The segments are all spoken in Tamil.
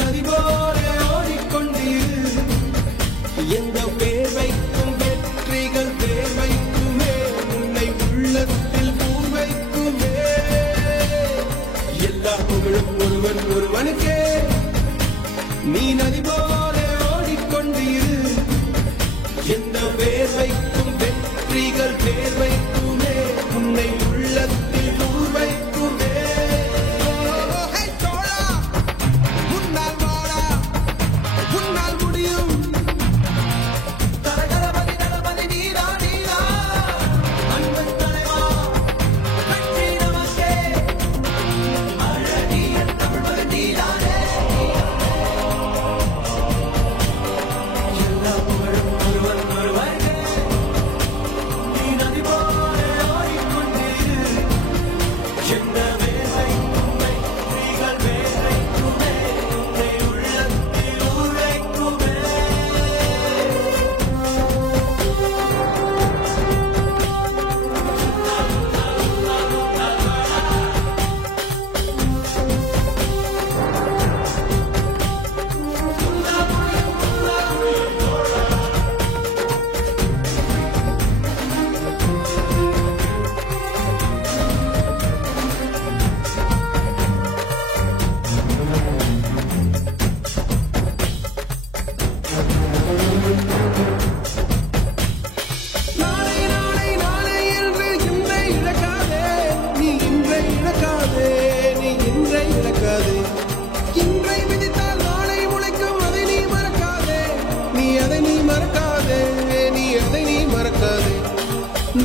நதி போல ஓடிக்கொண்டீர். எந்த வேர்வைக்கும் வெற்றிகள் வேர்வைக்குமே, உன்னை உள்ளத்தில் ஊர் வைக்குமே. எல்லா புகழும் ஒருவன் ஒருவனுக்கே. நீ நதி போல ஓடிக்கொண்டீர். எந்த வேர்வைக்கும் வெற்றிகள் வேர்வைக்குமே, உன்னை உள்ளத்தில் ஊர் வைக்குமே.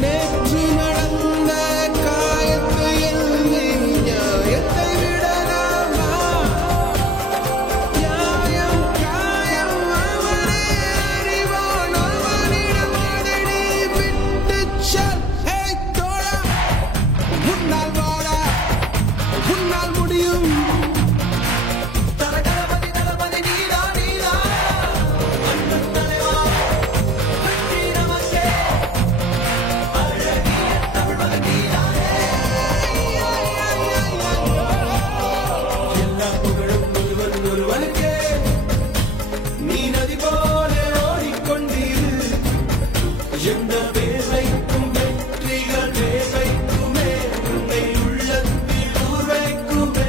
நேற்று நடந்த காயத்தை எண்ணி நியாயத்தை விடலாமா? நியாயம் காயம் அவனே அறிவான், அவனிடம் அதை நீ விட்டுச் செல். ஏய் தோழா, உன்னால் வாழ உன்னால் முடியும். எந்த வேர்வைக்கும் வெற்றிகள் வேர்வைக்குமே, உன்னை உள்ளத்தில் ஊர் வைக்குமே.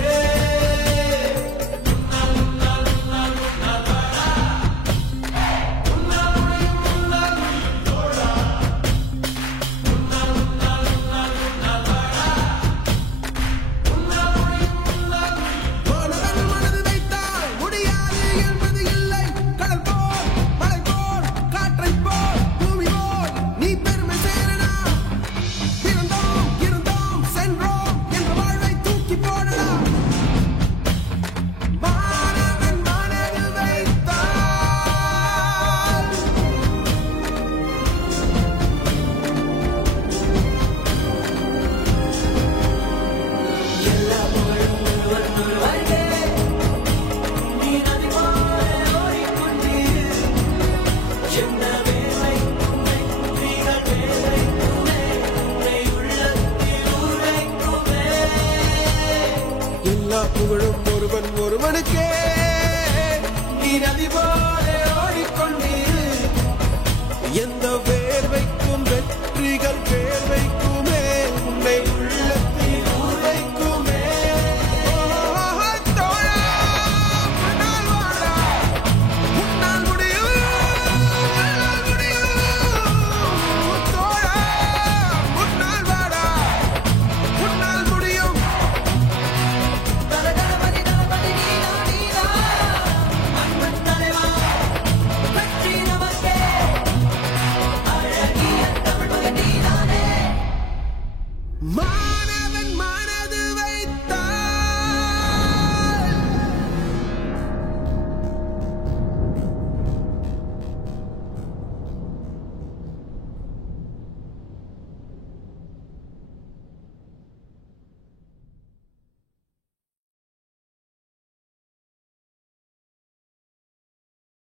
மனது வைத்தால் முடியாது என்பது இல்லை. கடல் போல் மலை போல் காற்றை போல் பூமி போல் நீ பெருமை சேரனா. பிறந்தோம் இருந்தோம் சென்றோம் என்ற வாழ்வை தூக்கி போடலா. மாணவன் மனதில் வைத்தால் எல்லா புகழும் ஒருவன் ஒருவனுக்கே. நீ நதி போல ஓடிக்கொண்டீர். எந்த வேர்வைக்கும் வெற்றிகள் வேர்வைக்குமே, உன்னை உள்ளத்தில் ஊர் வைக்குமே. எல்லா புகழும் ஒருவன் ஒருவனுக்கே. நீ நதி போல ஓடிக்கொண்டீர். எந்த வேர்வைக்கும் வெற்றிகள்